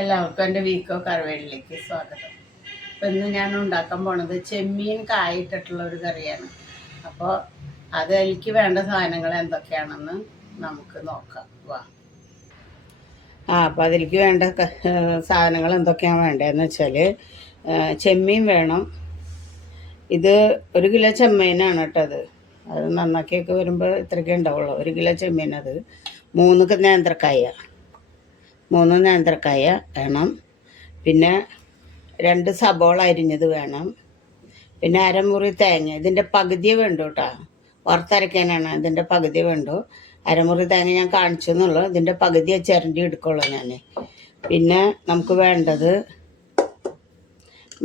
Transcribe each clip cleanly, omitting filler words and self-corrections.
എല്ലാവർക്കും എൻ്റെ വീക്കോ കറിവേലിലേക്ക് സ്വാഗതം. അപ്പം ഇന്ന് ഞാൻ ഉണ്ടാക്കാൻ പോണത് ചെമ്മീൻ കായിട്ടിട്ടുള്ള ഒരു കറിയാണ്. അപ്പോൾ അതിലേക്ക് വേണ്ട സാധനങ്ങൾ എന്തൊക്കെയാണെന്ന് നമുക്ക് നോക്കാം. വാ. അപ്പോൾ അതിലേക്ക് വേണ്ട സാധനങ്ങൾ എന്തൊക്കെയാണ് വേണ്ടതെന്ന് വെച്ചാൽ ചെമ്മീൻ വേണം. ഇത് 1 കിലോ ചെമ്മീനാണ് കേട്ടോ. അത് നന്നാക്കിയൊക്കെ വരുമ്പോൾ ഇത്രയൊക്കെ ഉണ്ടാവുള്ളൂ. 1 കിലോ ചെമ്മീൻ. അത് 3 നേന്ത്രക്കായ വേണം. പിന്നെ 2 സബോള അരിഞ്ഞത് വേണം. പിന്നെ അരമുറി തേങ്ങ. ഇതിൻ്റെ പകുതിയെ വേണ്ടു കേട്ടോ. വറുത്തരയ്ക്കാനാണ്. ഇതിൻ്റെ പകുതി വേണ്ടു. അരമുറി തേങ്ങ ഞാൻ കാണിച്ചു എന്നുള്ളൂ. ഇതിൻ്റെ പകുതിയെ ചിരണ്ടി എടുക്കുള്ളൂ ഞാൻ. പിന്നെ നമുക്ക് വേണ്ടത്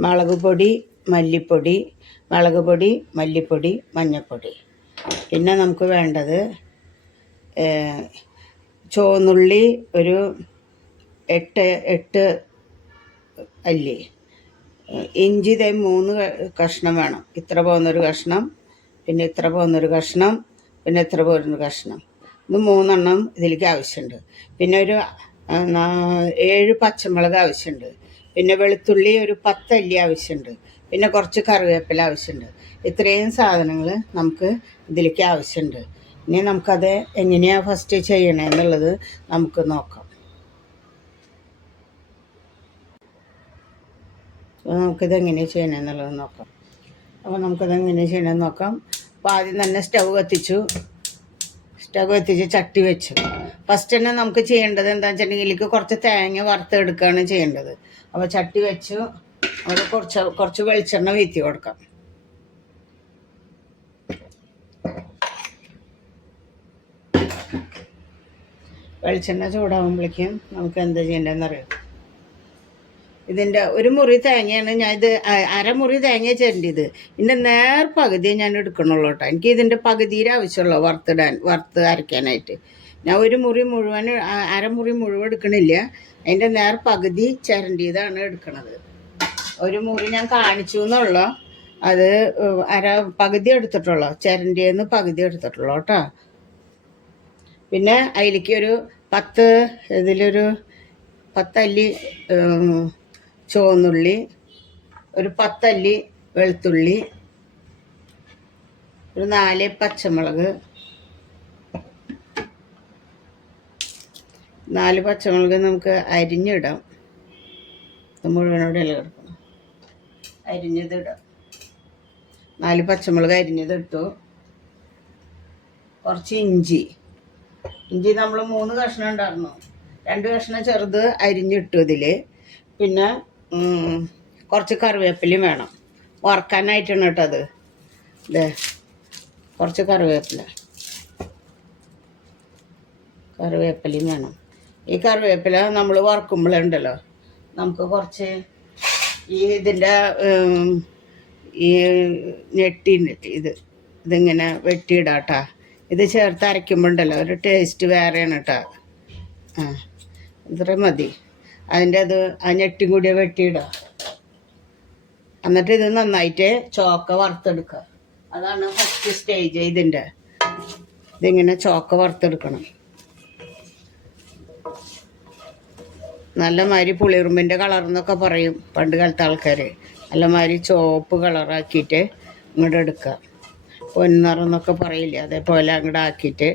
മുളക് പൊടി, മല്ലിപ്പൊടി, മഞ്ഞൾപ്പൊടി. പിന്നെ നമുക്ക് വേണ്ടത് ചുവന്നുള്ളി ഒരു 8 അല്ലി. ഇഞ്ചി 3 കഷ്ണം വേണം. ഇത്ര പോകുന്നൊരു കഷ്ണം, പിന്നെ ഇത്ര പോകുന്നൊരു കഷ്ണം, പിന്നെ ഇത്ര പോകുന്നൊരു കഷ്ണം. ഇത് 3 എണ്ണം ഇതിലേക്ക് ആവശ്യമുണ്ട്. പിന്നെ ഒരു 7 പച്ചമുളക് ആവശ്യമുണ്ട്. പിന്നെ വെളുത്തുള്ളി ഒരു 10 അല്ലി ആവശ്യമുണ്ട്. പിന്നെ കുറച്ച് കറിവേപ്പില ആവശ്യമുണ്ട്. ഇത്രയും സാധനങ്ങൾ നമുക്ക് ഇതിലേക്ക് ആവശ്യമുണ്ട്. ഇനി നമുക്കത് എങ്ങനെയാണ് ഫസ്റ്റ് ചെയ്യണമെന്നുള്ളത് നമുക്ക് നോക്കാം. അപ്പോൾ നമുക്കിത് എങ്ങനെയാണ് ചെയ്യണമെന്നുള്ളത് നോക്കാം. അപ്പോൾ ആദ്യം തന്നെ സ്റ്റവ് കത്തിച്ച് ചട്ടി വെച്ചു. ഫസ്റ്റ് തന്നെ നമുക്ക് ചെയ്യേണ്ടത് എന്താണെന്ന് വെച്ചിട്ടുണ്ടെങ്കിൽ ഇതിലേക്ക് കുറച്ച് തേങ്ങ വറുത്തെടുക്കുകയാണ് ചെയ്യേണ്ടത്. അപ്പോൾ ചട്ടി വെച്ചു. അത് കുറച്ച് വെളിച്ചെണ്ണ വീത്തി കൊടുക്കാം. വെളിച്ചെണ്ണ ചൂടാകുമ്പോഴേക്കും നമുക്ക് എന്താ ചെയ്യേണ്ടതെന്നറിയാം. ഇതിൻ്റെ 1 മുറി തേങ്ങയാണ് ഇത് അരമുറി തേങ്ങ ചിരണ്ടിയത്. ഇതിൻ്റെ പകുതിയെ ഞാൻ എടുക്കണുള്ളൂ കേട്ടോ. എനിക്ക് ഇതിൻ്റെ പകുതിയുടെ ആവശ്യമുള്ളൂ വറുത്ത് അരയ്ക്കാനായിട്ട്. ഞാൻ 1 മുറി മുഴുവൻ അരമുറി മുഴുവൻ എടുക്കണില്ല. അതിൻ്റെ പകുതി ചിരണ്ടിയതാണ് എടുക്കണത്. 1 മുറി ഞാൻ കാണിച്ചു എന്നുള്ളൂ. അത് പകുതി എടുത്തിട്ടുള്ളൂ. ചിരണ്ടിയെന്ന് പകുതി എടുത്തിട്ടുള്ളൂ കേട്ടോ. പിന്നെ അതിലേക്ക് ഒരു 10 അല്ലി ചുവന്നുള്ളി, ഒരു 10 അല്ലി വെളുത്തുള്ളി, ഒരു 4 പച്ചമുളക്, 4 പച്ചമുളക് നമുക്ക് അരിഞ്ഞിടാം. മുഴുവനോടെ അല്ല കിടക്കണം. അരിഞ്ഞതിടാം. 4 പച്ചമുളക് അരിഞ്ഞതിട്ടു. കുറച്ച് ഇഞ്ചി നമ്മൾ 3 കഷ്ണം ഉണ്ടായിരുന്നു. 2 കഷ്ണം ചെറുത് അരിഞ്ഞിട്ടു ഇതിൽ. പിന്നെ കുറച്ച് കറിവേപ്പിലയും വേണം. വറുക്കാനായിട്ടാണ് കേട്ടോ അത്. കുറച്ച് കറിവേപ്പിലയും വേണം. ഈ കറിവേപ്പില നമ്മൾ വറുക്കുമ്പോഴുണ്ടല്ലോ നമുക്ക് കുറച്ച് ഇതിൻ്റെ ഇതിങ്ങനെ വെട്ടിയിടാട്ടാ. ഇത് ചേർത്ത് അരയ്ക്കുമ്പോണ്ടല്ലോ ഒരു ടേസ്റ്റ് വേറെയാണ് കേട്ടോ. ഇത്ര മതി. അതിൻ്റെ ആ ഞെട്ടി കൂടിയ വെട്ടിയിടുക. എന്നിട്ട് ഇത് നന്നായിട്ട് ചോക്ക വറുത്തെടുക്കുക. അതാണ് ഫസ്റ്റ് സ്റ്റേജ്. ഇതിങ്ങനെ ചോക്ക വറുത്തെടുക്കണം. നല്ലമാതിരി പുളിയുറുമ്പിൻ്റെ കളർന്നൊക്കെ പറയും പണ്ട് കാലത്തെ ആൾക്കാർ. നല്ലമാതിരി ചുവപ്പ് കളറാക്കിയിട്ട് ഇങ്ങോട്ട് എടുക്കുക. പൊന്നിറം എന്നൊക്കെ പറയില്ല, അതേപോലെ അങ്ങോട്ട് ആക്കിയിട്ട്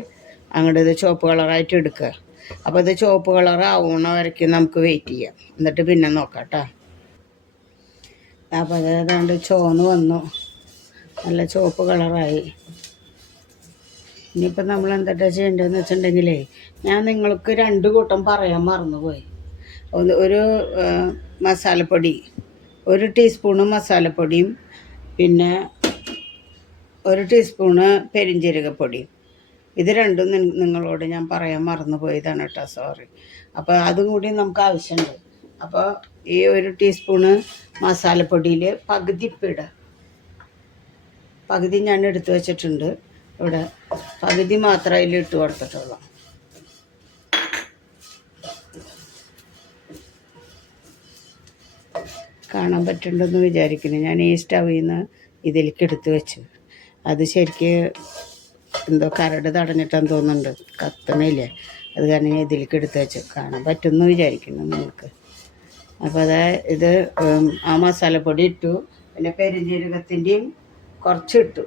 ഇത് ചുവപ്പ് കളറായിട്ട് എടുക്കുക. അപ്പോൾ ഇത് ചുവപ്പ് കളർ ആവണ വരയ്ക്കും നമുക്ക് വെയിറ്റ് ചെയ്യാം. എന്നിട്ട് പിന്നെ നോക്കാം കേട്ടോ. അപ്പോൾ അതേതാണ്ട് ചുവന്ന് വന്നു. നല്ല ചുവപ്പ് കളറായി. ഇനിയിപ്പോൾ നമ്മൾ എന്താ ചെയ്യേണ്ടതെന്ന് വെച്ചിട്ടുണ്ടെങ്കിലേ, ഞാൻ നിങ്ങൾക്ക് 2 കൂട്ടം പറയാൻ മറന്നുപോയി. ഒരു മസാലപ്പൊടി, 1 ടീസ്പൂണ് മസാലപ്പൊടിയും പിന്നെ 1 ടീസ്പൂണ് പെരിഞ്ജീരകപ്പൊടിയും. ഇത് രണ്ടും നിങ്ങളോട് ഞാൻ പറയാൻ മറന്നു പോയതാണ് കേട്ടോ. സോറി. അപ്പോൾ അതും കൂടി നമുക്ക് ആവശ്യമുണ്ട്. അപ്പോൾ ഈ 1 ടീസ്പൂണ് മസാലപ്പൊടിയിൽ പകുതി പകുതി ഞാൻ എടുത്തു വച്ചിട്ടുണ്ട്. ഇവിടെ പകുതി മാത്രമേ അതിൽ ഇട്ട് കൊടുത്തിട്ടുള്ളൂ. കാണാൻ പറ്റുന്നുണ്ടെന്ന് വിചാരിക്കുന്നു. ഞാൻ ഈ സ്റ്റവിൽ നിന്ന് ഇതിലേക്ക് എടുത്ത് വെച്ചു. അത് ശരിക്ക് എന്തോ കരട് തടഞ്ഞിട്ടെന്ന് തോന്നുന്നുണ്ട്. കത്തണില്ലേ. അത് കാരണം ഞാൻ ഇതിലേക്ക് എടുത്ത് വെച്ചു. കാണാൻ പറ്റുമെന്ന് വിചാരിക്കുന്നു നിങ്ങൾക്ക്. അപ്പോൾ ഇത് ആ മസാലപ്പൊടി ഇട്ടു, പിന്നെ പെരുംജീരകത്തിൻ്റെയും കുറച്ച് ഇട്ടു,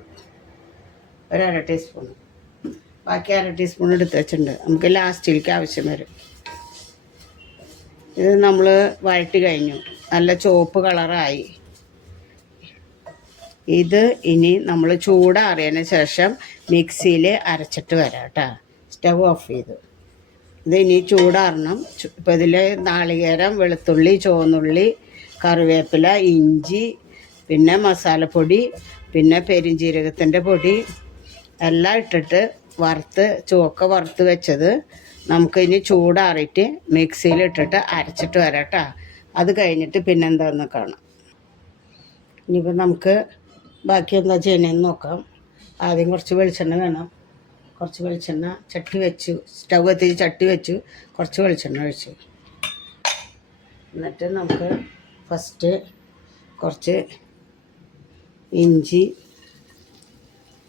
ഒരു അര ടീസ്പൂൺ. ബാക്കി അര ടീസ്പൂൺ എടുത്ത് വെച്ചിട്ടുണ്ട്, നമുക്ക് ലാസ്റ്റിലേക്ക് ആവശ്യം വരും. ഇത് നമ്മൾ വഴറ്റി കഴിഞ്ഞു, നല്ല ചുവപ്പ് കളറായി. ഇത് ഇനി നമ്മൾ ചൂടാറിയതിന് ശേഷം മിക്സിയിൽ അരച്ചിട്ട് വരാം കേട്ടോ. സ്റ്റവ് ഓഫ് ചെയ്തു. ഇത് ഇനി ചൂടാറണം. ഇപ്പോൾ ഇതിൽ നാളികേരം, വെളുത്തുള്ളി, ചുവന്നുള്ളി, കറിവേപ്പില, ഇഞ്ചി, പിന്നെ മസാലപ്പൊടി, പിന്നെ പെരുംജീരകത്തിൻ്റെ പൊടി എല്ലാം ഇട്ടിട്ട് ചുവക്ക വറുത്ത് വെച്ചത് നമുക്കിനി ചൂടാറിയിട്ട് മിക്സിയിലിട്ടിട്ട് അരച്ചിട്ട് വരാം കേട്ടോ. അത് കഴിഞ്ഞിട്ട് പിന്നെന്താണെന്ന് കാണാം. ഇനിയിപ്പോൾ നമുക്ക് ബാക്കി എന്താ ചെയ്യണമെന്ന് നോക്കാം. ആദ്യം കുറച്ച് വെളിച്ചെണ്ണ വേണം. കുറച്ച് വെളിച്ചെണ്ണ ചട്ടി വെച്ചു, സ്റ്റവ് കത്തിച്ച് ചട്ടി വെച്ചു, കുറച്ച് വെളിച്ചെണ്ണ ഒഴിച്ചു. എന്നിട്ട് നമുക്ക് ഫസ്റ്റ് കുറച്ച് ഇഞ്ചി,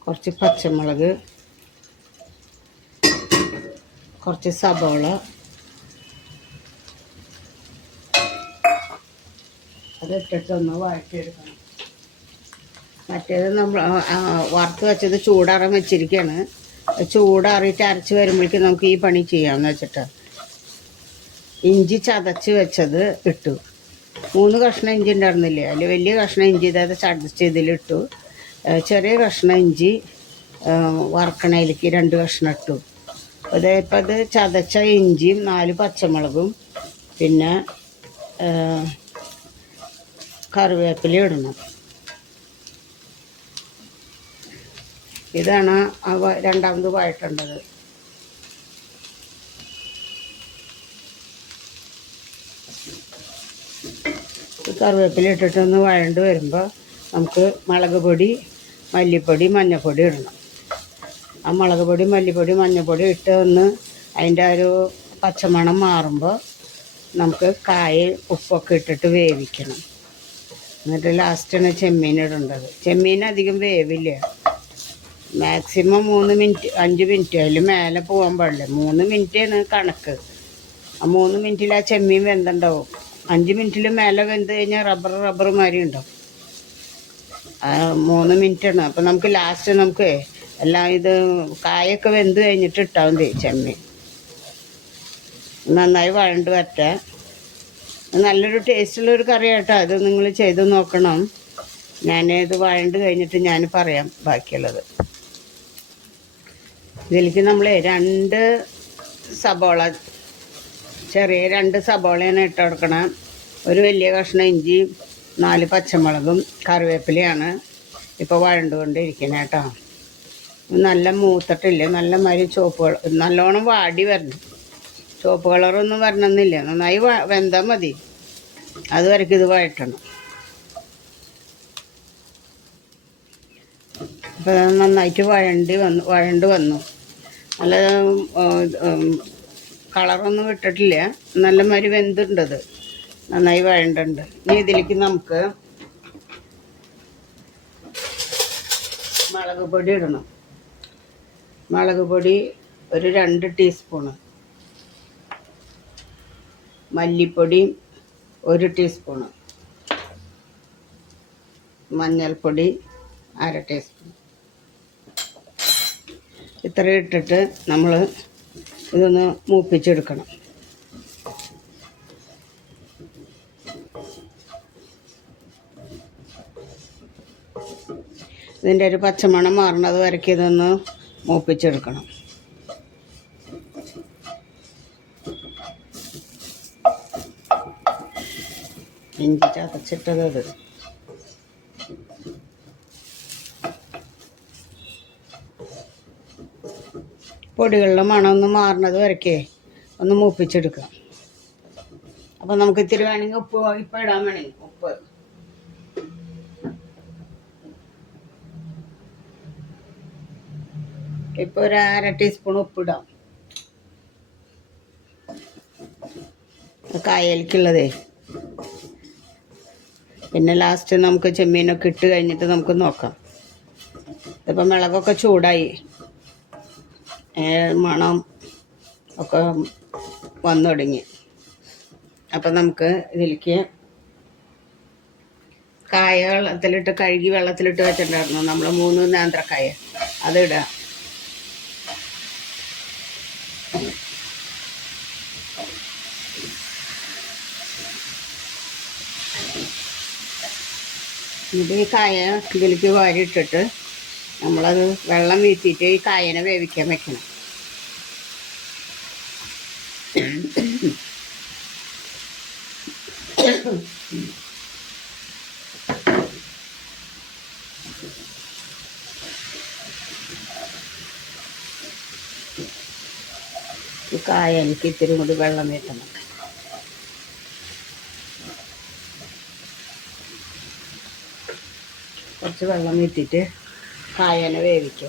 കുറച്ച് പച്ചമുളക്, കുറച്ച് സബോള, അതിട്ടിട്ടൊന്ന് വഴറ്റിയെടുക്കണം. മറ്റേത് നമ്മൾ വറുത്ത് വെച്ചത് ചൂടാറാൻ വെച്ചിരിക്കുകയാണ്. ചൂടാറിയിട്ട് അരച്ച് വരുമ്പോഴേക്കും നമുക്ക് ഈ പണി ചെയ്യാമെന്ന് വെച്ചിട്ട് ഇഞ്ചി ചതച്ച് വെച്ചത് ഇട്ടു. 3 കഷ്ണം ഇഞ്ചി ഉണ്ടായിരുന്നില്ലേ, അതിൽ വലിയ കഷ്ണം ഇഞ്ചി ഇതായത് ചതച്ച് ഇതിലിട്ടു. ചെറിയ കഷ്ണം ഇഞ്ചി വറക്കണയിലേക്ക് 2 കഷ്ണം ഇട്ടു. ഇപ്പം അത് ചതച്ച ഇഞ്ചിയും 4 പച്ചമുളകും പിന്നെ കറിവേപ്പില ഇടണം. ഇതാണ് രണ്ടാമത് വഴറ്റേണ്ടത്. കറിവേപ്പില ഇട്ടിട്ടൊന്ന് വഴണ്ട് വരുമ്പോൾ നമുക്ക് മുളക് പൊടി, മല്ലിപ്പൊടി, മഞ്ഞൾപ്പൊടി ഇടണം. ആ മുളക് പൊടി, മല്ലിപ്പൊടി, മഞ്ഞൾപ്പൊടി ഇട്ട് ഒന്ന് അതിൻ്റെ ഒരു പച്ചമണം മാറുമ്പോൾ നമുക്ക് ഉപ്പൊക്കെ ഇട്ടിട്ട് വേവിക്കണം. എന്നിട്ട് ലാസ്റ്റാണ് ചെമ്മീൻ ഇടേണ്ടത്. ചെമ്മീൻ അധികം വേവില്ല, മാക്സിമം 3 മിനിറ്റ് 5 മിനിറ്റ്, അതിൽ മേലെ പോകാൻ പാടില്ല. 3 മിനിറ്റാണ് കണക്ക്. ആ 3 മിനിറ്റിൽ ആ ചെമ്മീൻ വെന്തുണ്ടാവും. 5 മിനിറ്റിൽ മേലെ വെന്ത് കഴിഞ്ഞാൽ റബ്ബർ മാതിരി ഉണ്ടാവും. 3 മിനിറ്റാണ്. അപ്പം നമുക്ക് ലാസ്റ്റ് നമുക്ക് എല്ലാം ഇത് കായൊക്കെ വെന്ത് കഴിഞ്ഞിട്ട് ഇട്ടാൽ മതി ചെമ്മീൻ. നന്നായി വഴണ്ട് വരട്ടെ. നല്ലൊരു ടേസ്റ്റുള്ളൊരു കറി കേട്ടോ. അത് നിങ്ങൾ ചെയ്ത് നോക്കണം. ഞാനിത് വഴണ്ട് കഴിഞ്ഞിട്ട് ഞാൻ പറയാം ബാക്കിയുള്ളത്. ഇതിലേക്ക് നമ്മൾ 2 സബോള, ചെറിയ 2 സബോളയാണ് ഇട്ട് കൊടുക്കണം. ഒരു വലിയ കഷ്ണം ഇഞ്ചി, 4 പച്ചമുളകും കറിവേപ്പിലയാണ് ഇപ്പോൾ വഴണ്ടുകൊണ്ടിരിക്കുന്നത് കേട്ടോ. നല്ല മൂത്തിട്ടില്ല, നല്ല മാതിരി ചുവപ്പ് നല്ലോണം വാടി വരണം. ചുവപ്പ് കളറൊന്നും വരണമെന്നില്ല, നന്നായി വെന്താൽ മതി. അതുവരെയ്ക്ക് ഇത് വഴറ്റണം. അപ്പോൾ നന്നായിട്ട് വഴണ്ട് വന്നു. നല്ല കളറൊന്നും വിട്ടിട്ടില്ല, നല്ല മാതിരി വെന്തുണ്ടത്, നന്നായി വഴണ്ടുണ്ട്. ഇനി ഇതിലേക്ക് നമുക്ക് മുളക് പൊടി ഇടണം. മുളക് പൊടി ഒരു 2 ടീസ്പൂണ്, മല്ലിപ്പൊടി 1 ടീസ്പൂണ്, മഞ്ഞൾപ്പൊടി 1/2 ടീസ്പൂൺ. ഇത്ര ഇട്ടിട്ട് നമ്മൾ ഇതൊന്ന് മൂപ്പിച്ചെടുക്കണം. ഇതിൻ്റെ ഒരു പച്ചമണം മാറണത് വരയ്ക്ക് ഇതൊന്ന് മൂപ്പിച്ചെടുക്കണം. ഇഞ്ചി ചതച്ചിട്ടത് ഇത് പൊടികളുടെ മണം ഒന്ന് മാറണത് വരയ്ക്കേ ഒന്ന് മൂപ്പിച്ചെടുക്കുക. അപ്പം നമുക്ക് ഇത്തിരി വേണമെങ്കിൽ ഉപ്പ് ഇപ്പം ഇടാൻ വേണമെങ്കിൽ ഉപ്പ് ഇപ്പോൾ ഒരു 1/2 ടീസ്പൂൺ ഉപ്പിടാം. കായലിക്കുള്ളതേ. പിന്നെ ലാസ്റ്റ് നമുക്ക് ചെമ്മീനൊക്കെ ഇട്ട് കഴിഞ്ഞിട്ട് നമുക്ക് നോക്കാം. ഇപ്പം മുളകൊക്കെ ചൂടായി, മണം ഒക്കെ വന്നു തുടങ്ങി. അപ്പം നമുക്ക് ഇതിലേക്ക് കായ വെള്ളത്തിലിട്ട് കഴുകി വെള്ളത്തിലിട്ട് വെച്ചിട്ടുണ്ടായിരുന്നു നമ്മൾ 3 നേന്ത്രക്കായ അതിടുക. ഇത് ഈ കായ ഇതിലേക്ക് വാരിയിട്ടിട്ട് നമ്മളത് വെള്ളം വീത്തിയിട്ട് ഈ കായനെ വേവിക്കാൻ വെക്കണം. ഈ കായ എനിക്ക് ഇത്തിരി കൂടി വെള്ളം വീട്ടണം. കുറച്ച് വെള്ളം വീട്ടിയിട്ട് കായനെ വേവിക്കുക.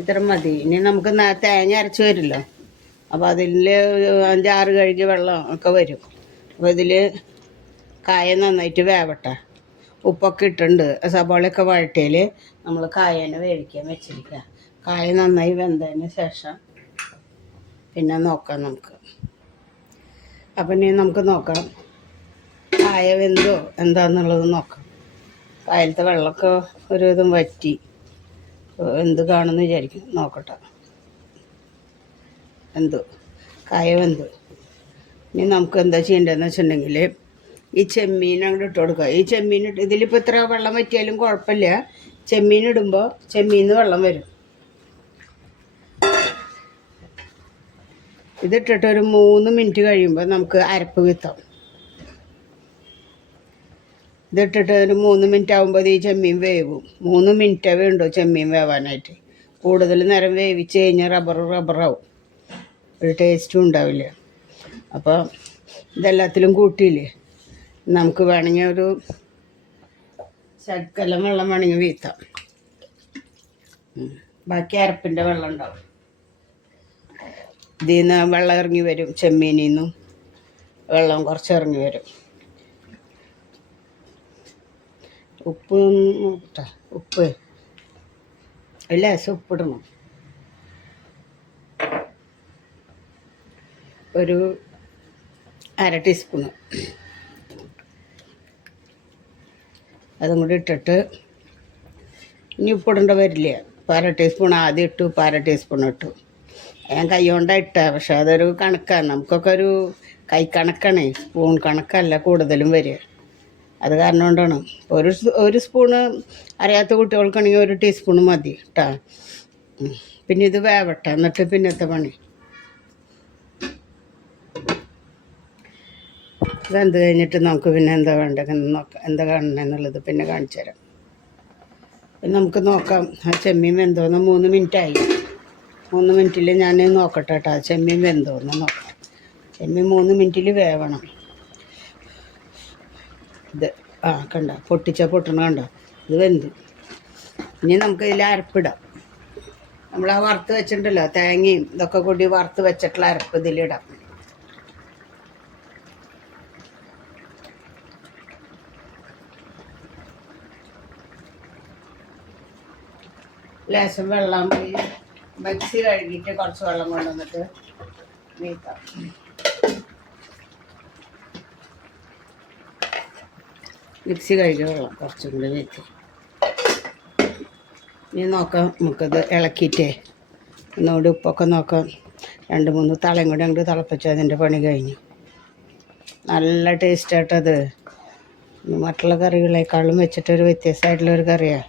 ഇത്ര മതി. ഇനി നമുക്ക് തേങ്ങ അരച്ച് വരില്ലോ, അപ്പോൾ അതിൽ 5-6 കഴുകി വെള്ളം ഒക്കെ വരും. അപ്പോൾ ഇതിൽ കായ നന്നായിട്ട് വേവട്ടെ. ഉപ്പൊക്കെ ഇട്ടുണ്ട്. സവാളയൊക്കെ വഴറ്റിയിൽ നമ്മൾ കായനെ വേവിക്കാൻ വെച്ചിരിക്കുക. കായ നന്നായി വെന്തതിന് ശേഷം പിന്നെ നോക്കാം നമുക്ക്. അപ്പം ഇനി നമുക്ക് നോക്കാം കായ വെന്തോ എന്താന്നുള്ളത് നോക്കാം. കായലത്തെ വെള്ളമൊക്കെ ഒരു വിധം വറ്റി എന്ത് കാണുമെന്ന് വിചാരിക്കും. നോക്കട്ടെ. വെന്തു, കായ വെന്തു. ഇനി നമുക്ക് എന്താ ചെയ്യേണ്ടതെന്ന് വെച്ചിട്ടുണ്ടെങ്കിൽ ഈ ചെമ്മീൻ അങ്ങോട്ട് ഇട്ട് കൊടുക്കുക. ഈ ചെമ്മീൻ ഇതിലിപ്പോൾ ഇത്ര വെള്ളം വറ്റിയാലും കുഴപ്പമില്ല. ചെമ്മീൻ ഇടുമ്പോൾ ചെമ്മീന്ന് വെള്ളം വരും. ഇതിട്ടിട്ട് ഒരു 3 മിനിറ്റ് കഴിയുമ്പോൾ നമുക്ക് അരപ്പ് വിത്താം. ഇതിട്ടിട്ട് ഒരു 3 മിനിറ്റ് ആകുമ്പോൾ ഈ ചെമ്മീൻ വേവും. 3 മിനിറ്റേ വേണ്ടു ചെമ്മീൻ വേവാനായിട്ട്. കൂടുതൽ നേരം വേവിച്ച് കഴിഞ്ഞാൽ റബ്ബറാവും, ഒരു ടേസ്റ്റും ഉണ്ടാവില്ല. അപ്പോൾ ഇതെല്ലാത്തിലും കൂട്ടിയില്ലേ, നമുക്ക് വേണമെങ്കിൽ ഒരു ശകലം വെള്ളം വേണമെങ്കിൽ വീത്താം. ബാക്കി അരപ്പിൻ്റെ വെള്ളം ഉണ്ടാവും. ഇതിൽ നിന്ന് വെള്ളം ഇറങ്ങി വരും. ചെമ്മീനിൽ നിന്നും വെള്ളം കുറച്ച് ഇറങ്ങി വരും. ഉപ്പ് നോക്കട്ടെ. ഉപ്പ് ലേശം ഉപ്പിടണം. ഒരു 1/2 ടീസ്പൂണ് അതും കൂടി ഇട്ടിട്ട് ഇനി ഉപ്പിടേണ്ട വരില്ല. 1/2 ടീസ്പൂൺ ആദ്യം ഇട്ടു, 1/2 ടീസ്പൂൺ ഇട്ടു. ഞാൻ കൈ കൊണ്ടാണ് ഇട്ട. പക്ഷെ അതൊരു കണക്കാണ്. നമുക്കൊക്കെ ഒരു കൈ കണക്കാണ്, സ്പൂൺ കണക്കല്ല കൂടുതലും വരിക. അത് കാരണം കൊണ്ടാണ്. ഒരു സ്പൂണ് അറിയാത്ത കുട്ടികൾക്കാണെങ്കിൽ 1 ടീസ്പൂൺ മതി കേട്ടോ. പിന്നെ ഇത് വേവട്ടെ, എന്നിട്ട് പിന്നത്തെ പണി. ഇതെന്ത് കഴിഞ്ഞിട്ട് നമുക്ക് പിന്നെ എന്താ വേണ്ടതെന്ന് നോക്കാം. എന്താ കാണണമെന്നുള്ളത് പിന്നെ കാണിച്ചു തരാം. പിന്നെ നമുക്ക് നോക്കാം ആ ചെമ്മീൻ വെന്തോന്ന്. 3 മിനിറ്റായി. 3 മിനിറ്റിൽ ഞാൻ നോക്കട്ടെ കേട്ടോ ചെമ്മീൻ വെന്തോന്ന് നോക്കാം. ചെമ്മീൻ 3 മിനിറ്റിൽ വേവണം. ഇത് കണ്ട പൊട്ടണ കണ്ടോ, ഇത് വെന്തു. ഇനി നമുക്ക് ഇതിൽ അരപ്പിടാം. നമ്മൾ ആ വറുത്ത് വെച്ചിട്ടുണ്ടല്ലോ, തേങ്ങയും ഇതൊക്കെ കൂടി വറുത്ത് വെച്ചിട്ടുള്ള അരപ്പ് ഇതിലിടാം. ലേശം വെള്ളം മിക്സി കഴുകിയിട്ട് കുറച്ച് വെള്ളം കൊണ്ടുവന്നിട്ട് വീത്താം. മിക്സി കഴുകിയ വെള്ളം കുറച്ചും കൂടി വീത്തി. ഇനി നോക്കാം, നമുക്കത് ഇളക്കിയിട്ടേ ഒന്നുകൂടി ഉപ്പൊക്കെ നോക്കാം. 2-3 തളയും കൂടി അങ്ങോട്ട് തിളപ്പിച്ചാൽ അതിൻ്റെ പണി കഴിഞ്ഞു. നല്ല ടേസ്റ്റായിട്ടത്. മറ്റുള്ള കറികളെക്കാളും വെച്ചിട്ടൊരു വ്യത്യസ്തമായിട്ടുള്ളൊരു കറിയാണ്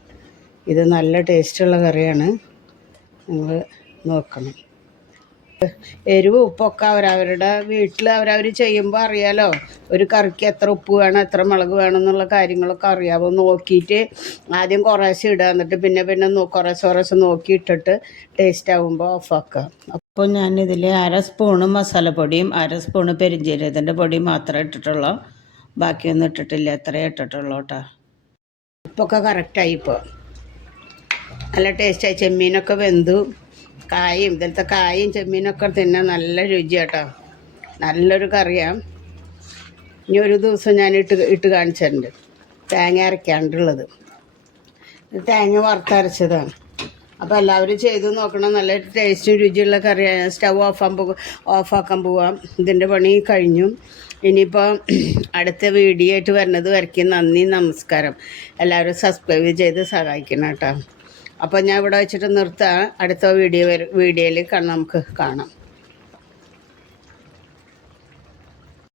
ഇത്. നല്ല ടേസ്റ്റുള്ള കറിയാണ്. നിങ്ങൾ നോക്കണം. എരിവ് ഉപ്പൊക്കെ അവരവരുടെ വീട്ടിൽ അവരവർ ചെയ്യുമ്പോൾ അറിയാലോ. ഒരു കറിക്ക് എത്ര ഉപ്പ് വേണം, എത്ര മുളക് വേണം എന്നുള്ള കാര്യങ്ങളൊക്കെ അറിയാമോ. നോക്കിയിട്ട് ആദ്യം കുറേശ്ശെ ഇടുക, എന്നിട്ട് പിന്നെ കുറേശ്ശെ നോക്കിയിട്ടിട്ട് ടേസ്റ്റ് ആകുമ്പോൾ ഓഫാക്കുക. അപ്പോൾ ഞാനിതിൽ 1/2 സ്പൂണ് മസാലപ്പൊടിയും 1/2 സ്പൂണ് പെരിഞ്ജീരകത്തിൻ്റെ പൊടിയും മാത്രമേ ഇട്ടിട്ടുള്ളൂ. ബാക്കിയൊന്നും ഇട്ടിട്ടില്ല. എത്രയേ ഇട്ടിട്ടുള്ളൂ കേട്ടോ. ഉപ്പൊക്കെ കറക്റ്റായി. ഇപ്പോൾ നല്ല ടേസ്റ്റായി. ചെമ്മീനൊക്കെ വെന്തു. കായും ഇതിലത്തെ കായും ചെമ്മീനൊക്കെ തിന്നാൻ നല്ല രുചിയാട്ടോ. നല്ലൊരു കറിയാണ്. ഇനി ഒരു ദിവസം ഞാൻ ഇട്ട് കാണിച്ചിട്ടുണ്ട് തേങ്ങ അരയ്ക്കാണ്ടുള്ളത്. തേങ്ങ വറുത്തരച്ചതാണ്. അപ്പോൾ എല്ലാവരും ചെയ്ത് നോക്കണം. നല്ല ടേസ്റ്റും രുചിയുള്ള കറിയാണ്. സ്റ്റവ് ഓഫാക്കാൻ പോവാം. ഇതിൻ്റെ പണി കഴിഞ്ഞു. ഇനിയിപ്പോൾ അടുത്ത വീഡിയോ ആയിട്ട് വരുന്നത് വരയ്ക്കും. നന്ദി, നമസ്കാരം. എല്ലാവരും സബ്സ്ക്രൈബ് ചെയ്ത് സഹായിക്കണം കേട്ടോ. അപ്പോൾ ഞാൻ ഇവിടെ വെച്ചിട്ട് നിർത്താം. അടുത്ത വീഡിയോയിൽ നമുക്ക് കാണാം.